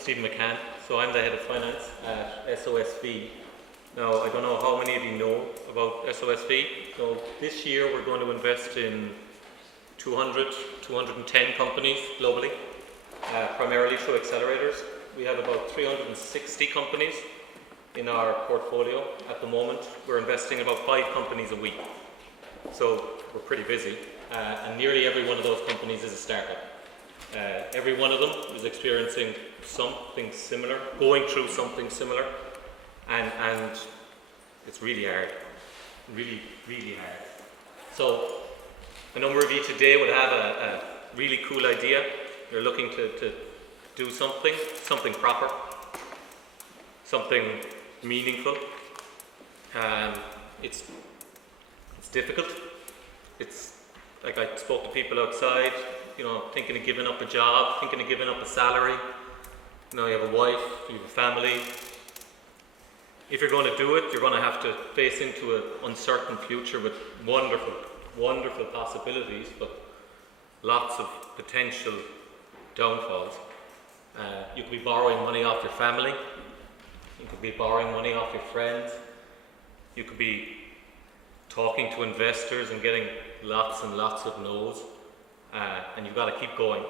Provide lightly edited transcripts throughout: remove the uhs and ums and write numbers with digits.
Stephen McCann. So I'm the head of finance at SOSV. Now, I don't know how many of you know about SOSV. So this year we're going to invest in 210 companies globally, primarily through accelerators. We have about 360 companies in our portfolio at the moment. We're investing in about 5 companies a week. So we're pretty busy, and nearly every one of those companies is a startup. Every one of them is experiencing something similar, going through something similar, and it's really hard, really hard. So a number of you today would have a really cool idea. You're looking to do something proper, something meaningful. It's difficult. It's like I spoke to people outside, thinking of giving up a job, thinking of giving up a salary. You have a wife, you have a family. If you're going to do it, you're going to have to face into an uncertain future with wonderful possibilities, but lots of potential downfalls. You could be borrowing money off your family. You could be borrowing money off your friends. You could be talking to investors and getting lots and lots of no's. And you've got to keep going.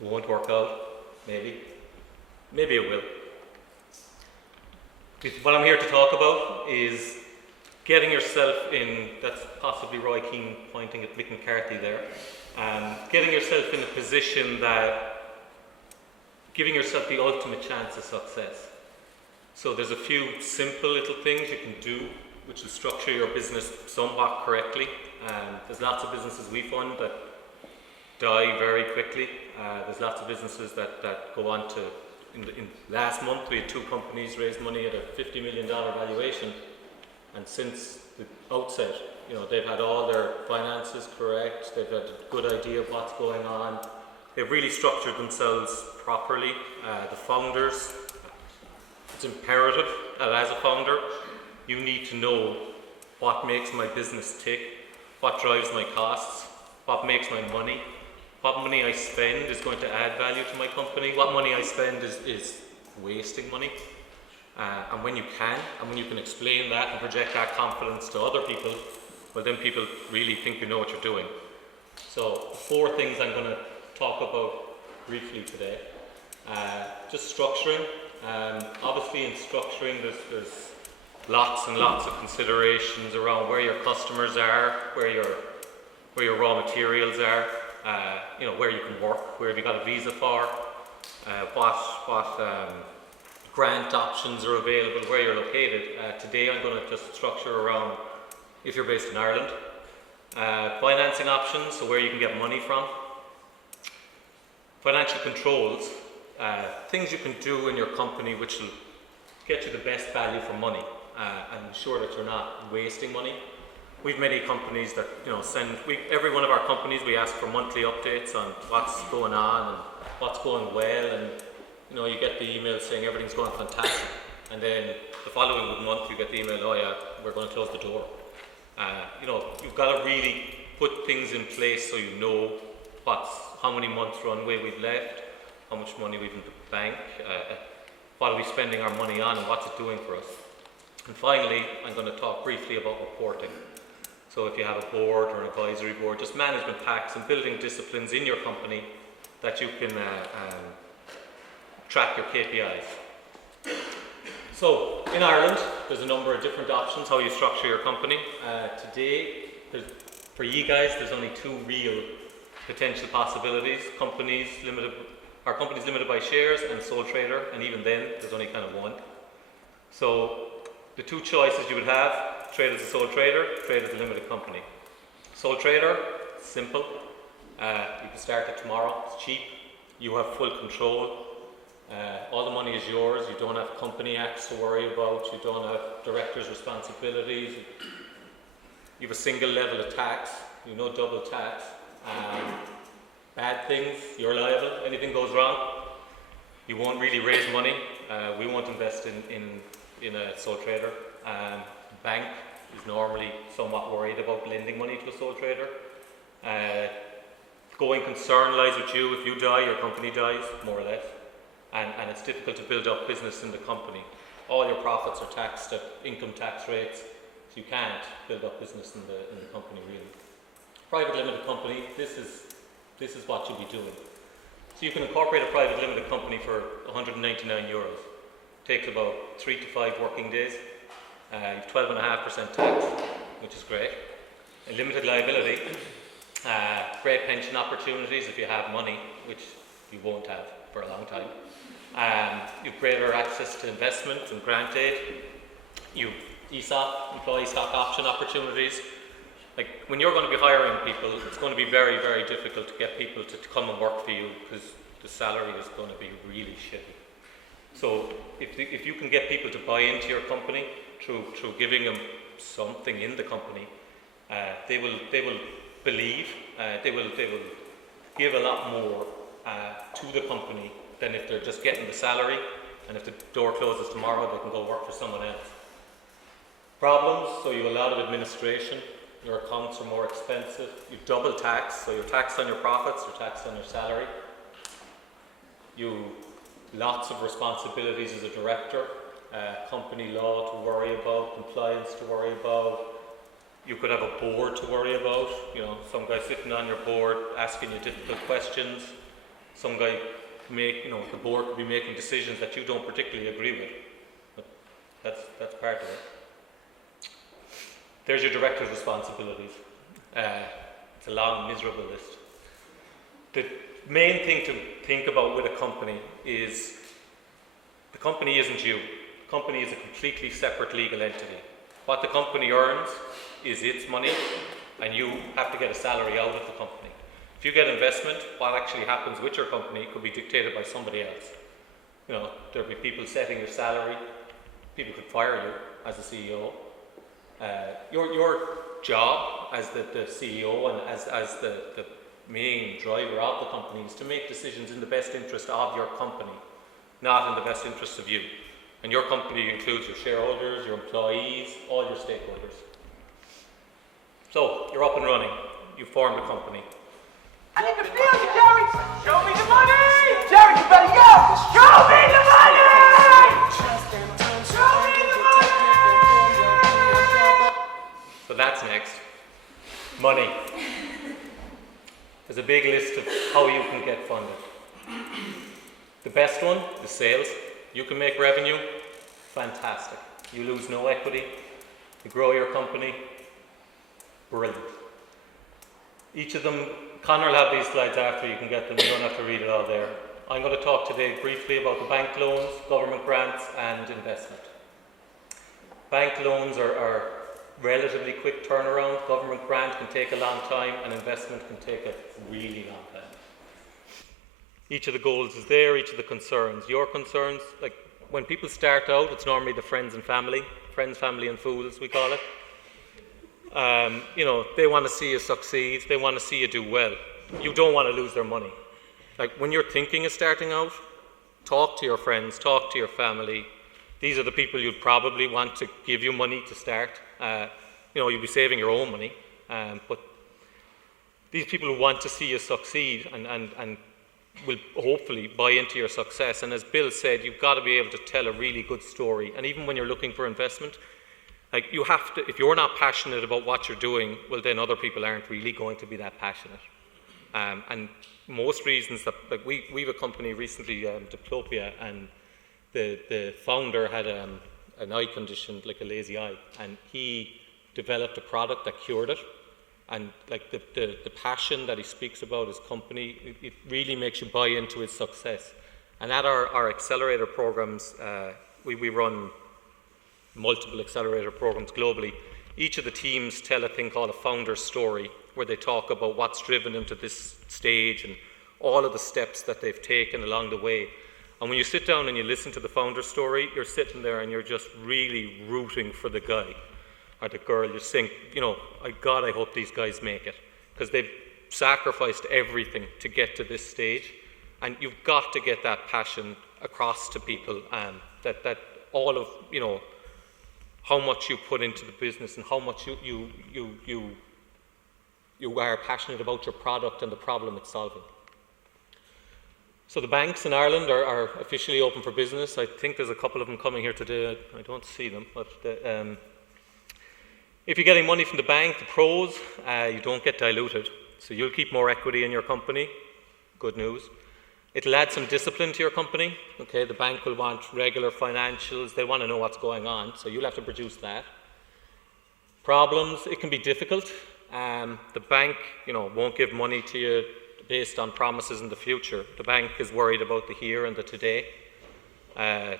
It won't work out, maybe. Maybe it will. What I'm here to talk about is getting yourself in, that's possibly Roy Keane pointing at Mick McCarthy there, getting yourself in a position that, giving yourself the ultimate chance of success. So there's a few simple little things you can do which will structure your business somewhat correctly. There's lots of businesses we fund that die very quickly. There's lots of businesses that go on to, in last month we had 2 companies raise money at a $50 million valuation, and since the outset, they've had all their finances correct, they've had a good idea of what's going on, they've really structured themselves properly. The founders, it's imperative that as a founder, you need to know what makes my business tick, what drives my costs, what makes my money, what money I spend is going to add value to my company, what money I spend is wasting money. And when you can explain that and project that confidence to other people, well then people really think you know what you're doing. So 4 things I'm going to talk about briefly today. Just structuring. Obviously in structuring there's lots and lots of considerations around where your customers are, where your raw materials are, where you can work, where have you got a visa for, what grant options are available, where you're located. Today I'm going to just structure around if you're based in Ireland, financing options, so where you can get money from, financial controls, things you can do in your company which will get you the best value for money and ensure that you're not wasting money. We've many companies that every one of our companies we ask for monthly updates on what's going on and what's going well, and you get the email saying everything's going fantastic, and then the following month you get the email, oh yeah, we're going to close the door. You've got to really put things in place so you know how many months runway we've left, how much money we've in the bank, what are we spending our money on, and what's it doing for us. And finally, I'm going to talk briefly about reporting. So if you have a board or an advisory board, just management packs and building disciplines in your company that you can track your KPIs. So in Ireland, there's a number of different options how you structure your company. Today, for you guys, there's only 2 real potential possibilities. Our company's limited by shares and sole trader, and even then, there's only kind of 1. So the 2 choices you would have: trade as a sole trader, trade as a limited company. Sole trader, simple. You can start it tomorrow. It's cheap. You have full control. All the money is yours. You don't have company acts to worry about. You don't have directors' responsibilities. You have a single level of tax. Double tax. Bad things, you're liable. Anything goes wrong, you won't really raise money. We won't invest in a sole trader. Bank is normally somewhat worried about lending money to a sole trader. going concern lies with you. If you die, your company dies, more or less. And it's difficult to build up business in the company. All your profits are taxed at income tax rates, so you can't build up business in the company really. Private limited company, this is what you'll be doing. So you can incorporate a private limited company for €199. Takes about 3 to 5 working days. You have 12.5% tax, which is great. A limited liability, great pension opportunities if you have money, which you won't have for a long time. You've greater access to investment and grant aid. You've ESOP, employee stock option opportunities. Like when you're going to be hiring people, it's going to be very, very difficult to get people to come and work for you because the salary is going to be really shitty. So if you can get people to buy into your company through giving them something in the company, they will believe, they will give a lot more to the company than if they're just getting the salary, and if the door closes tomorrow they can go work for someone else. Problems, so you have a lot of administration, your accounts are more expensive, you double tax, so you're taxed on your profits, you're taxed on your salary. You lots of responsibilities as a director, company law to worry about, compliance to worry about. You could have a board to worry about, you know, some guy sitting on your board asking you difficult questions. Some guy the board could be making decisions that you don't particularly agree with. But that's part of it. There's your director's responsibilities. It's a long, miserable list. The main thing to think about with a company is the company isn't you. The company is a completely separate legal entity. What the company earns is its money, and you have to get a salary out of the company. If you get investment, what actually happens with your company could be dictated by somebody else. You know, there'll be people setting your salary. People could fire you as a CEO. Your job as the CEO and as the main driver of the company is to make decisions in the best interest of your company, not in the best interest of you. And your company includes your shareholders, your employees, all your stakeholders. So, you're up and running. You formed a company. I need to feel you, Jerry! Show me the money! Jerry, you better yell! Show me the money! Show me the money! So that's next. Money. There's a big list of how you can get funded. The best one is sales. You can make revenue, fantastic. You lose no equity, you grow your company, brilliant. Each of them, Connor will have these slides after, you can get them, you don't have to read it all there. I'm going to talk today briefly about the bank loans, government grants and investment. Bank loans are relatively quick turnaround, government grant can take a long time and investment can take a really long time. Each of the goals is there, each of the concerns. Your concerns, like when people start out, it's normally the friends, family and fools we call it. They want to see you succeed, they want to see you do well. You don't want to lose their money. Like when you're thinking of starting out, talk to your friends, talk to your family. These are the people you'd probably want to give you money to start. You'd be saving your own money, but these people who want to see you succeed and will hopefully buy into your success. And as Bill said, you've got to be able to tell a really good story. And even when you're looking for investment, like you have to, if you're not passionate about what you're doing, well then other people aren't really going to be that passionate. And most reasons that, like we've a company recently, Diplopia, and the founder had an eye condition, like a lazy eye, and he developed a product that cured it. And like the passion that he speaks about his company, it really makes you buy into his success. And at our accelerator programs, we run multiple accelerator programs globally. Each of the teams tell a thing called a founder's story, where they talk about what's driven them to this stage and all of the steps that they've taken along the way. And when you sit down and you listen to the founder's story, you're sitting there and you're just really rooting for the guy or the girl. You think, God, I hope these guys make it, because they've sacrificed everything to get to this stage. And you've got to get that passion across to people, that all of, how much you put into the business and how much you you are passionate about your product and the problem it's solving. So the banks in Ireland are officially open for business. I think there's a couple of them coming here today. I don't see them, but if you're getting money from the bank, the pros, you don't get diluted. So you'll keep more equity in your company. Good news. It'll add some discipline to your company. Okay, the bank will want regular financials. They want to know what's going on, so you'll have to produce that. Problems, it can be difficult. The bank, won't give money to you based on promises in the future. The bank is worried about the here and the today. The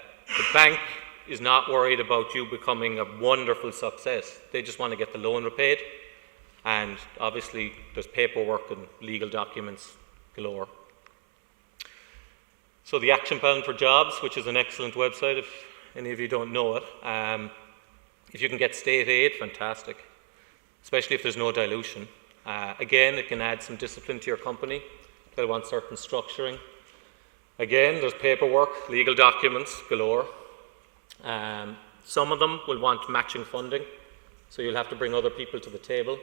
bank is not worried about you becoming a wonderful success. They just want to get the loan repaid. And obviously, there's paperwork and legal documents galore. So the Action Plan for Jobs, which is an excellent website if any of you don't know it, if you can get state aid, fantastic, especially if there's no dilution. Again, it can add some discipline to your company. They'll want certain structuring. Again, there's paperwork, legal documents galore. Some of them will want matching funding, so you'll have to bring other people to the table.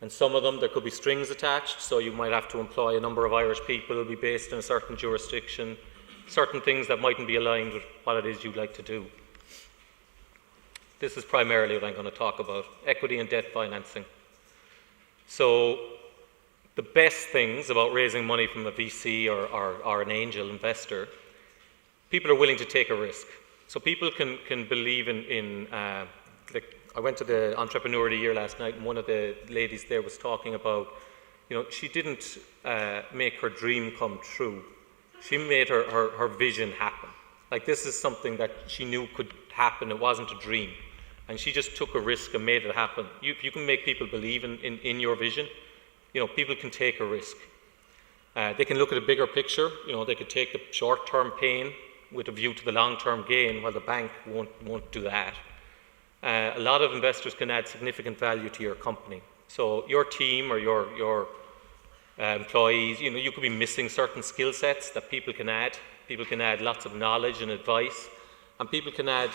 And some of them, there could be strings attached, so you might have to employ a number of Irish people who will be based in a certain jurisdiction, certain things that mightn't be aligned with what it is you'd like to do. This is primarily what I'm going to talk about, equity and debt financing. So the best things about raising money from a VC or an angel investor, people are willing to take a risk. So people can believe in I went to the Entrepreneur of the Year last night, and one of the ladies there was talking about, she didn't make her dream come true. She made her vision happen. Like, this is something that she knew could happen. It wasn't a dream. And she just took a risk and made it happen. You can make people believe in your vision. People can take a risk. They can look at a bigger picture. They could take the short-term pain with a view to the long-term gain, while the bank won't do that. A lot of investors can add significant value to your company. So your team or your employees, you could be missing certain skill sets that people can add. People can add lots of knowledge and advice, and people can add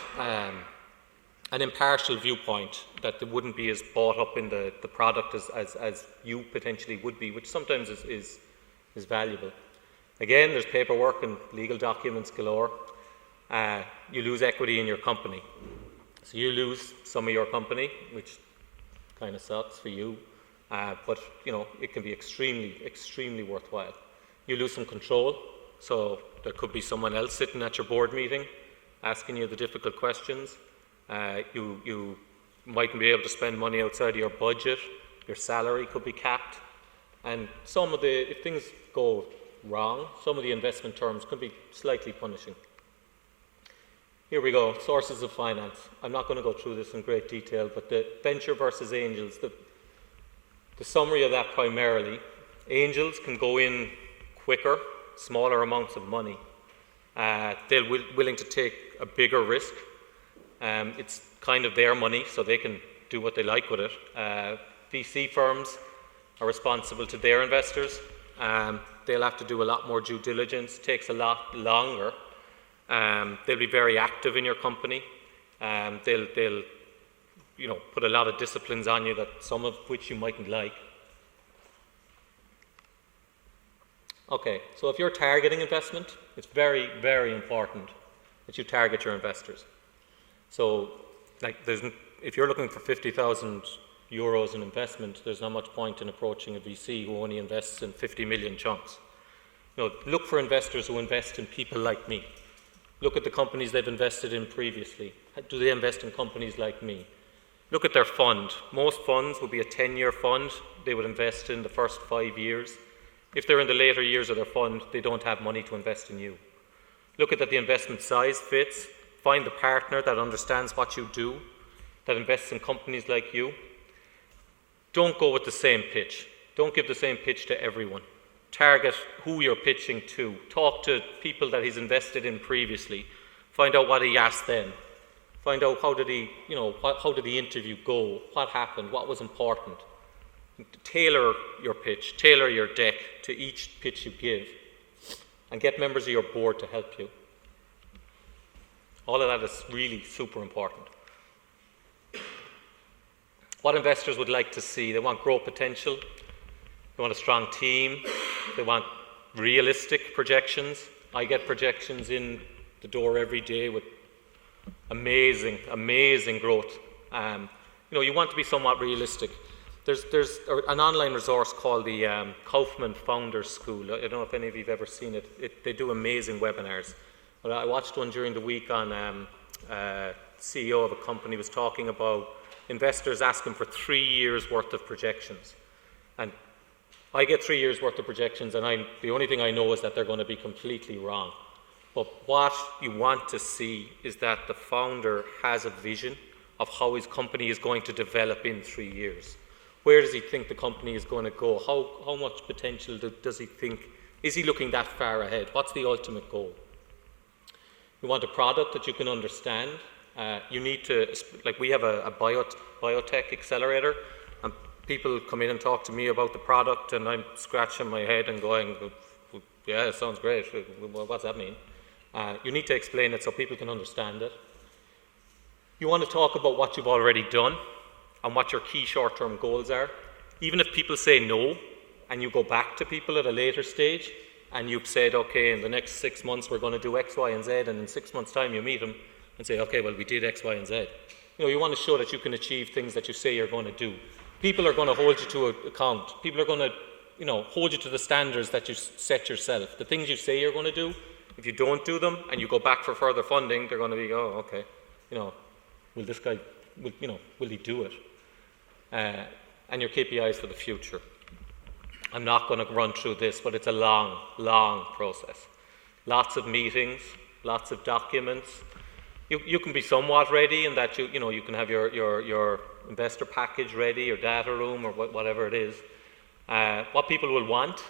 an impartial viewpoint that they wouldn't be as bought up in the product as you potentially would be, which sometimes is valuable. Again, there's paperwork and legal documents galore. You lose equity in your company. So you lose some of your company, which kind of sucks for you, but it can be extremely, extremely worthwhile. You lose some control, so there could be someone else sitting at your board meeting asking you the difficult questions. You mightn't be able to spend money outside of your budget. Your salary could be capped, and if things go wrong, some of the investment terms could be slightly punishing. Here we go, sources of finance. I'm not going to go through this in great detail, but the venture versus angels, the summary of that primarily, angels can go in quicker, smaller amounts of money. They're willing to take a bigger risk. It's kind of their money, so they can do what they like with it. VC firms are responsible to their investors. They'll have to do a lot more due diligence, takes a lot longer. They'll be very active in your company. They'll put a lot of disciplines on you, that some of which you mightn't like. Okay, so if you're targeting investment, it's very, very important that you target your investors. So, if you're looking for 50,000 euros in investment, there's not much point in approaching a VC who only invests in 50 million chunks. Look for investors who invest in people like me. Look at the companies they've invested in previously. Do they invest in companies like me? Look at their fund. Most funds will be a 10-year fund. They would invest in the first 5 years. If they're in the later years of their fund, they don't have money to invest in you. Look at that the investment size fits. Find the partner that understands what you do, that invests in companies like you. Don't go with the same pitch. Don't give the same pitch to everyone. Target who you're pitching to. Talk to people that he's invested in previously. Find out what he asked them. Find out how did the interview go? What happened? What was important? Tailor your pitch. Tailor your deck to each pitch you give, and get members of your board to help you. All of that is really super important. What investors would like to see, they want growth potential. They want a strong team. They want realistic projections. I get projections in the door every day with amazing, amazing growth. You want to be somewhat realistic. There's an online resource called the Kaufman Founders School. I don't know if any of you have ever seen it. They do amazing webinars. But I watched one during the week on CEO of a company was talking about investors asking for 3 years worth of projections. And I get 3 years worth of projections, and the only thing I know is that they're going to be completely wrong. But what you want to see is that the founder has a vision of how his company is going to develop in 3 years. Where does he think the company is going to go? How much potential does he think? Is he looking that far ahead? What's the ultimate goal? You want a product that you can understand. You need to, like we have a biotech accelerator, and people come in and talk to me about the product, and I'm scratching my head and going, yeah, it sounds great. What's that mean? You need to explain it so people can understand it. You want to talk about what you've already done and what your key short-term goals are. Even if people say no, and you go back to people at a later stage, and you've said, okay, in the next 6 months we're going to do X, Y, and Z, and in 6 months' time you meet them and say, okay, well, we did X, Y, and Z. You want to show that you can achieve things that you say you're going to do. People are going to hold you to account. People are going to, hold you to the standards that you set yourself. The things you say you're going to do, if you don't do them and you go back for further funding, they're going to be, oh, okay, will this guy, will he do it? And your KPIs for the future. I'm not going to run through this, but it's a long, long process. Lots of meetings, lots of documents. You can be somewhat ready in that you can have your investor package ready, your data room, or whatever it is. What people will want,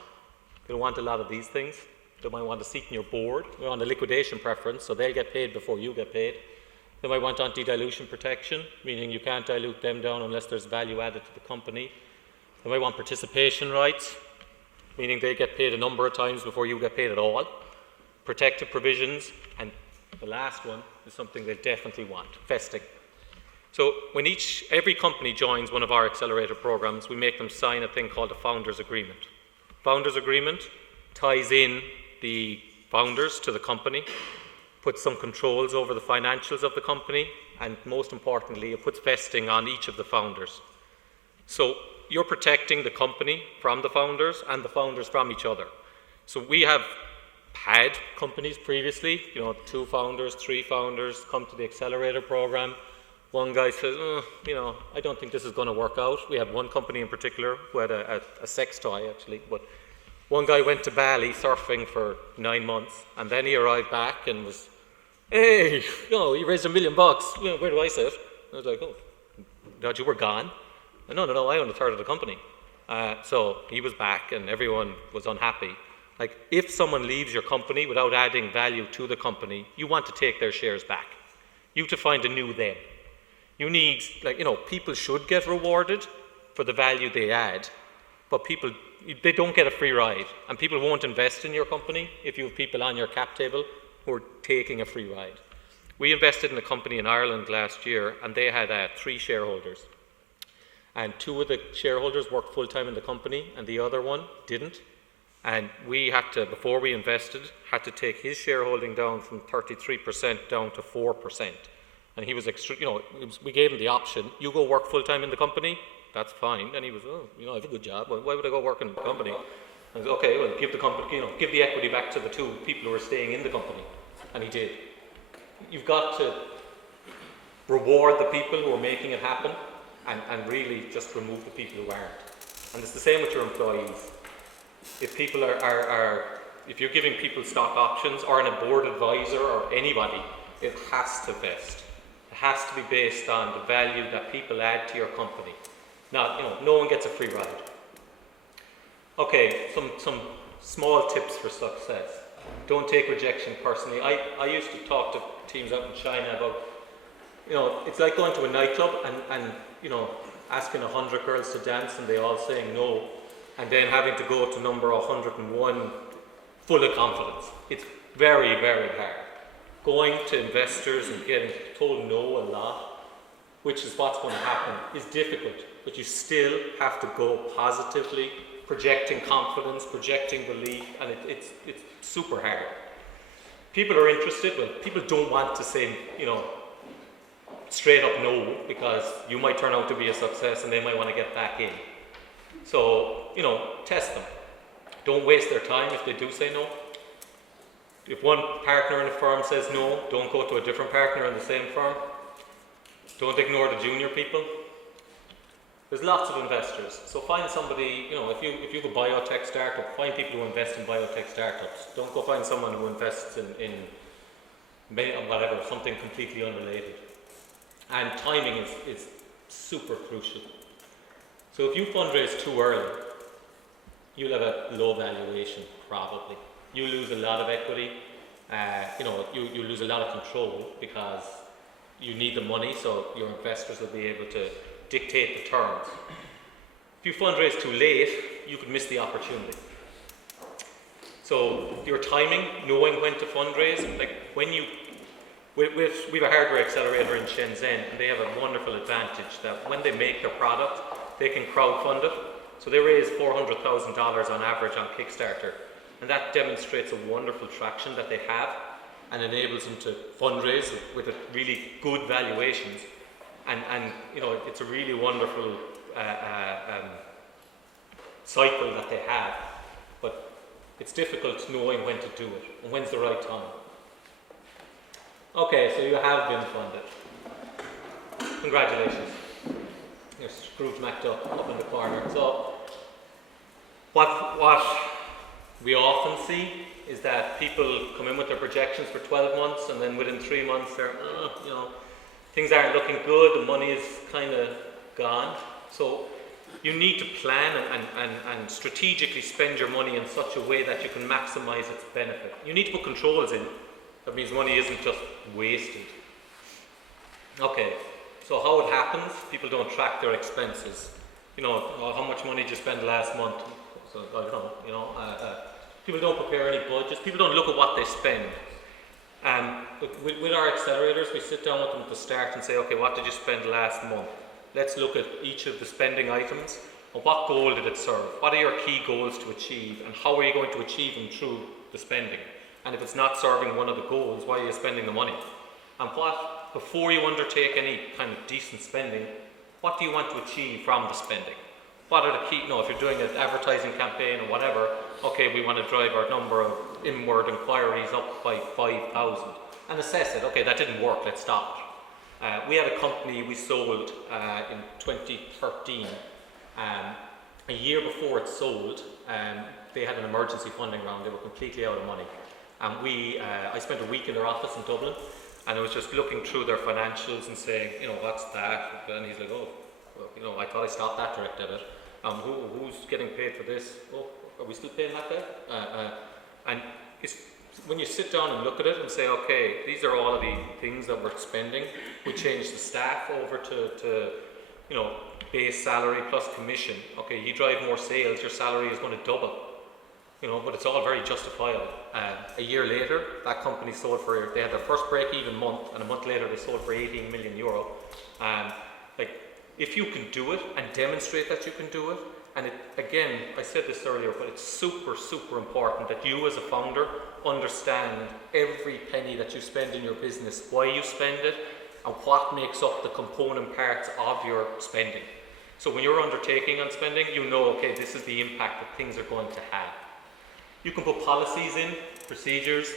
they'll want a lot of these things. They might want a seat in your board. They want a liquidation preference, so they'll get paid before you get paid. They might want anti-dilution protection, meaning you can't dilute them down unless there's value added to the company. They might want participation rights, meaning they get paid a number of times before you get paid at all. Protective provisions, and the last one is something they definitely want, vesting. So when every company joins one of our accelerator programs, we make them sign a thing called a founders agreement. Founders agreement ties in the founders to the company, puts some controls over the financials of the company, and most importantly, it puts vesting on each of the founders. So you're protecting the company from the founders and the founders from each other. So we have had companies previously, 2 founders, 3 founders come to the accelerator program. One guy says, I don't think this is going to work out. We had one company in particular who had a sex toy actually, but one guy went to Bali surfing for 9 months, and then he arrived back and was, hey, he raised $1 million. Where do I sit? I was like, oh, God, you were gone. No, I own a third of the company. So he was back and everyone was unhappy. Like, if someone leaves your company without adding value to the company, you want to take their shares back. You have to find a new them. You need, people should get rewarded for the value they add, but they don't get a free ride. And people won't invest in your company if you have people on your cap table who are taking a free ride. We invested in a company in Ireland last year, and they had 3 shareholders. And 2 of the shareholders worked full-time in the company, and the other one didn't. And we had to, before we invested, had to take his shareholding down from 33% down to 4%. And he was we gave him the option, you go work full-time in the company, that's fine. And he was, I have a good job, why would I go work in the company? I said, okay, well, give the company, give the equity back to the 2 people who are staying in the company. And he did. You've got to reward the people who are making it happen, and really just remove the people who aren't. And it's the same with your employees. If people if you're giving people stock options or a board advisor or anybody, it has to vest. It has to be based on the value that people add to your company. Not, no one gets a free ride. Okay, some small tips for success. Don't take rejection personally. I used to talk to teams out in China about, it's like going to a nightclub and asking 100 girls to dance and they all saying no, and then having to go to number 101 full of confidence. It's very, very hard. Going to investors and getting told no a lot, which is what's going to happen, is difficult, but you still have to go positively projecting confidence, projecting belief, and it's super hard. People are interested, but people don't want to say, straight up no, because you might turn out to be a success and they might want to get back in. So, test them. Don't waste their time if they do say no. If one partner in a firm says no, don't go to a different partner in the same firm. Don't ignore the junior people. There's lots of investors. So find somebody, if you have a biotech startup, find people who invest in biotech startups. Don't go find someone who invests in whatever, something completely unrelated. And timing is super crucial. So if you fundraise too early, you'll have a low valuation, probably. You lose a lot of equity, you lose a lot of control because you need the money, so your investors will be able to dictate the terms. If you fundraise too late, you could miss the opportunity. So your timing, knowing when to fundraise, like when you, we have a hardware accelerator in Shenzhen, and they have a wonderful advantage that when they make their product, they can crowdfund it. So they raise $400,000 on average on Kickstarter, and that demonstrates a wonderful traction that they have and enables them to fundraise with a really good valuations. And it's a really wonderful cycle that they have, but it's difficult knowing when to do it and when's the right time. Okay, so you have been funded. Congratulations. You're Scrooge McDuck up in the corner. So what we often see is that people come in with their projections for 12 months and then within 3 months they're, things aren't looking good, the money is kind of gone. So you need to plan and strategically spend your money in such a way that you can maximize its benefit. You need to put controls in. That means money isn't just wasted. Okay, so how it happens, people don't track their expenses. How much money did you spend last month? So, I don't know, people don't prepare any budgets, people don't look at what they spend. But with our accelerators, we sit down with them at the start and say, okay, what did you spend last month? Let's look at each of the spending items and what goal did it serve? What are your key goals to achieve and how are you going to achieve them through the spending? And if it's not serving one of the goals, why are you spending the money? And before you undertake any kind of decent spending, what do you want to achieve from the spending? What are the key, if you're doing an advertising campaign or whatever, okay, we want to drive our number of inward inquiries up by 5,000 and assess it. Okay, that didn't work, let's stop it. We had a company we sold in 2013. A year before it sold, they had an emergency funding round. They were completely out of money. And I spent a week in their office in Dublin, and I was just looking through their financials and saying, what's that? And he's like, I thought I stopped that direct debit. Who's getting paid for this? Oh, are we still paying that debt? And it's when you sit down and look at it and say, okay, these are all of the things that we're spending. We changed the staff over to base salary plus commission. Okay, you drive more sales, your salary is going to double. But it's all very justifiable. A year later, that company sold they had their first break-even month, and a month later they sold for 18 million euro. If you can do it and demonstrate that you can do it, and again, I said this earlier, but it's super, super important that you as a founder understand every penny that you spend in your business, why you spend it, and what makes up the component parts of your spending. So when you're undertaking on spending, okay, this is the impact that things are going to have. You can put policies in, procedures,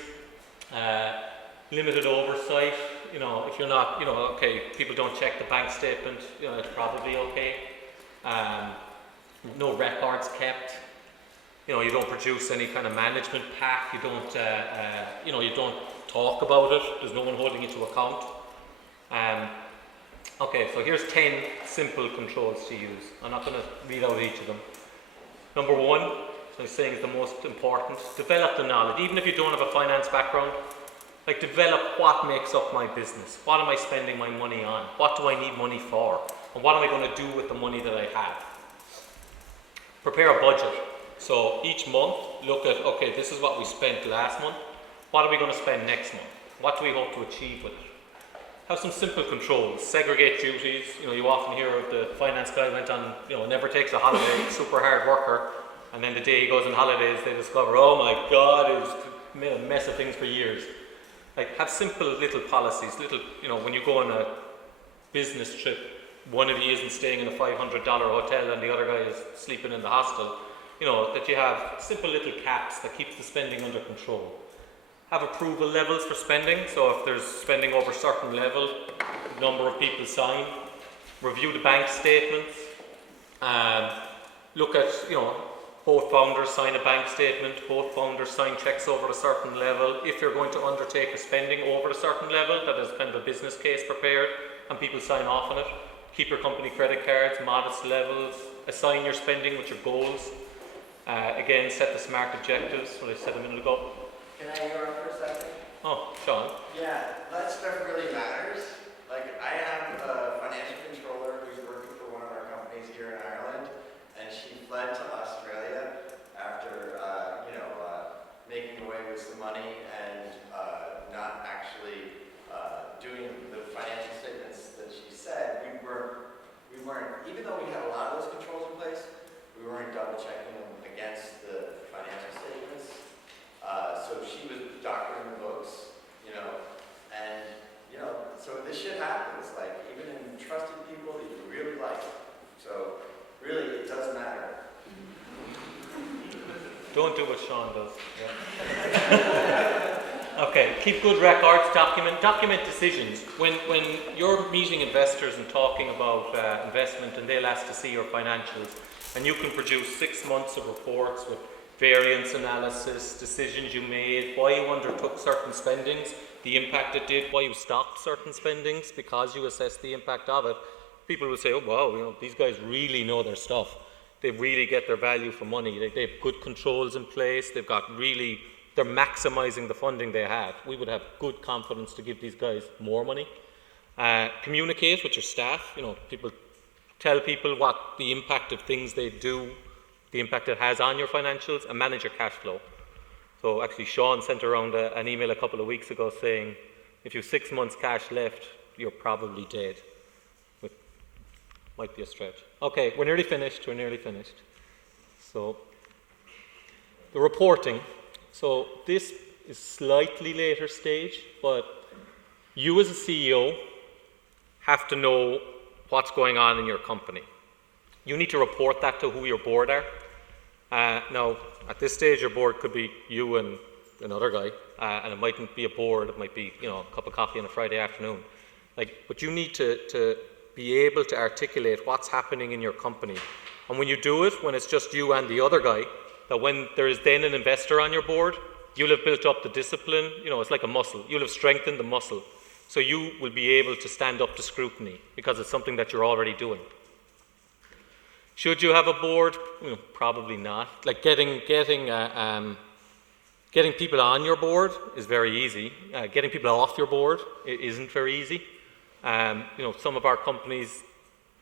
limited oversight. If you're not, okay, people don't check the bank statement, it's probably okay. No records kept. You don't produce any kind of management pack. You don't, you don't talk about it. There's no one holding you to account. Okay, so here's 10 simple controls to use. I'm not going to read out each of them. Number one, I'm saying is the most important. Develop the knowledge. Even if you don't have a finance background, develop what makes up my business. What am I spending my money on? What do I need money for? And what am I going to do with the money that I have? Prepare a budget. So each month, look at, okay, this is what we spent last month. What are we going to spend next month? What do we hope to achieve with it? Have some simple controls. Segregate duties. You often hear of the finance guy went on, never takes a holiday, super hard worker. And then the day he goes on holidays, they discover, oh my God, it was made a mess of things for years. Like, have simple little policies, when you go on a business trip, one of you isn't staying in a $500 hotel and the other guy is sleeping in the hostel, that you have simple little caps that keeps the spending under control. Have approval levels for spending, so if there's spending over a certain level, number of people sign. Review the bank statements. Look at, both founders sign a bank statement, both founders sign checks over a certain level. If you're going to undertake a spending over a certain level, that is kind of a business case prepared, and people sign off on it. Keep your company credit cards, modest levels, assign your spending with your goals. Again, set the SMART objectives, what I said a minute ago. Can I interrupt for a second? Oh, Sean. Yeah, that stuff really matters. Like, I have a financial controller who's working for one of our companies here in Ireland, and she fled to Australia after, making away with some money and not actually doing the financial statements that she said. We weren't, even though we had a lot of those controls in place, we weren't double checking them against the financial statements. So she was doctoring the books, and, so this shit happens, like, even in trusted people that you really like. So, really, it does matter. Don't do what Sean does. Yeah. Okay, keep good records, document decisions. When you're meeting investors and talking about investment and they'll ask to see your financials, and you can produce 6 months of reports with variance analysis, decisions you made, why you undertook certain spendings, the impact it did, why you stopped certain spendings because you assessed the impact of it, people will say, oh wow, these guys really know their stuff. They really get their value for money. They have good controls in place. They're maximizing the funding they have. We would have good confidence to give these guys more money. Communicate with your staff. Tell people what the impact of things they do, the impact it has on your financials, and manage your cash flow. So actually Sean sent around an email a couple of weeks ago saying, if you have 6 months cash left, you're probably dead. Which might be a stretch. Okay, we're nearly finished. So, the reporting. So this is slightly later stage, but you as a CEO have to know what's going on in your company. You need to report that to who your board are. Now, at this stage, your board could be you and another guy, and it mightn't be a board. It might be, a cup of coffee on a Friday afternoon. But you need to be able to articulate what's happening in your company. And when you do it, when it's just you and the other guy, that when there is then an investor on your board, you'll have built up the discipline. It's like a muscle. You'll have strengthened the muscle. So you will be able to stand up to scrutiny because it's something that you're already doing. Should you have a board? Probably not. Like getting people on your board is very easy. Getting people off your board isn't very easy. Some of our companies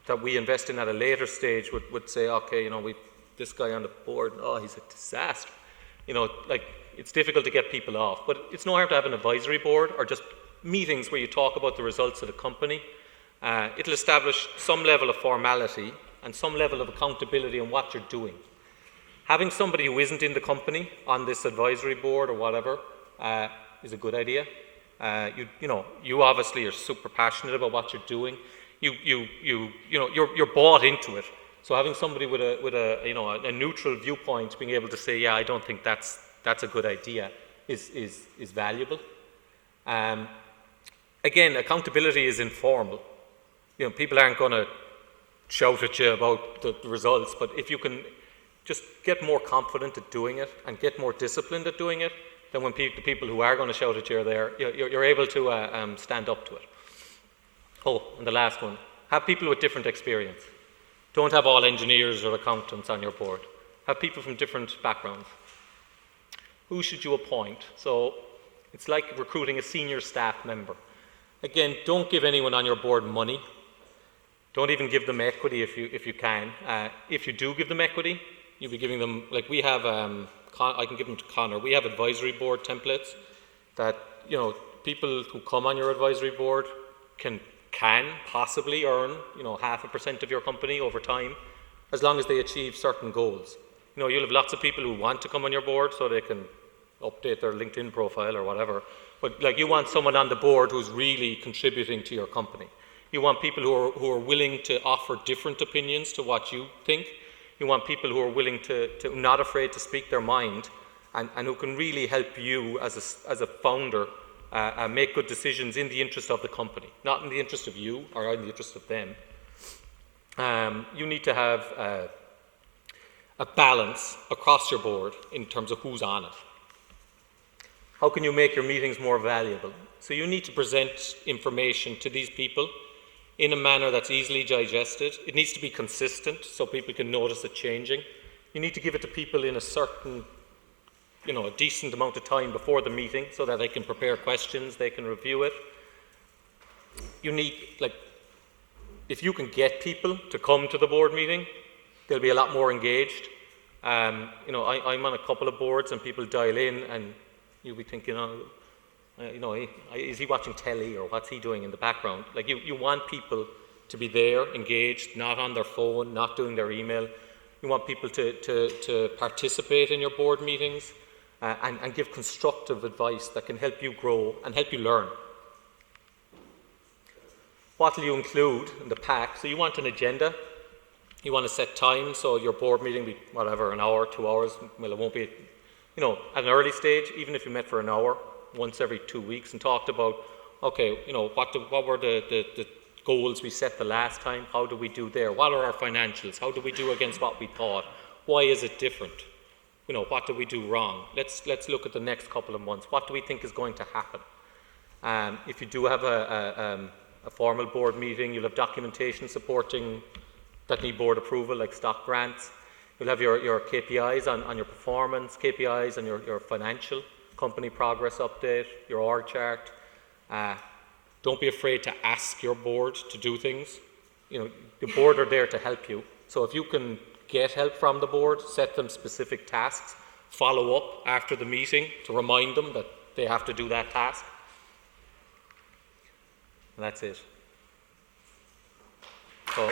that we invest in at a later stage would say, okay, we've this guy on the board, oh, he's a disaster. It's difficult to get people off, but it's no harm to have an advisory board or just meetings where you talk about the results of the company. It'll establish some level of formality and some level of accountability on what you're doing. Having somebody who isn't in the company on this advisory board or whatever is a good idea. You obviously are super passionate about what you're doing. You're bought into it. So having somebody with a neutral viewpoint, being able to say, yeah, I don't think that's a good idea, is valuable. Again, accountability is informal. People aren't going to shout at you about the results, but if you can just get more confident at doing it and get more disciplined at doing it, then when the people who are going to shout at you are there, you're able to stand up to it. Oh, and the last one, have people with different experience. Don't have all engineers or accountants on your board. Have people from different backgrounds. Who should you appoint? So it's like recruiting a senior staff member. Again, don't give anyone on your board money. Don't even give them equity if you can. If you do give them equity, you'll be giving them, like we have, I can give them to Connor. We have advisory board templates that, people who come on your advisory board can possibly earn, 0.5% of your company over time, as long as they achieve certain goals. You know, you'll have lots of people who want to come on your board so they can update their LinkedIn profile or whatever. But like, you want someone on the board who's really contributing to your company. You want people who are willing to offer different opinions to what you think. You want people who are willing to not afraid to speak their mind, and who can really help you as a founder make good decisions in the interest of the company, not in the interest of you or in the interest of them. You need to have a balance across your board in terms of who's on it. How can you make your meetings more valuable? So you need to present information to these people in a manner that's easily digested. It needs to be consistent so people can notice it changing. You need to give it to people in a certain, you know, a decent amount of time before the meeting so that they can prepare questions, they can review it. You need, like, if you can get people to come to the board meeting, they'll be a lot more engaged. You know, I'm on a couple of boards and people dial in and you'll be thinking, you know, is he watching telly or what's he doing in the background? Like, you want people to be there, engaged, not on their phone, not doing their email. You want people to participate in your board meetings and give constructive advice that can help you grow and help you learn. What will you include in the pack? So you want an agenda. You want to set time, so your board meeting be, whatever, an hour, 2 hours. Well, it won't be, you know, at an early stage, even if you met for an hour, once every 2 weeks, and talked about, okay, you know, what were the goals we set the last time? How do we do there? What are our financials? How do we do against what we thought? Why is it different? You know, what did we do wrong? Let's look at the next couple of months. What do we think is going to happen? If you do have a formal board meeting, you'll have documentation supporting that need board approval, like stock grants. You'll have your KPIs on your performance, KPIs on your financial, company progress update, your org chart. Don't be afraid to ask your board to do things. You know, the board are there to help you. So if you can get help from the board, set them specific tasks, follow up after the meeting to remind them that they have to do that task. And that's it. So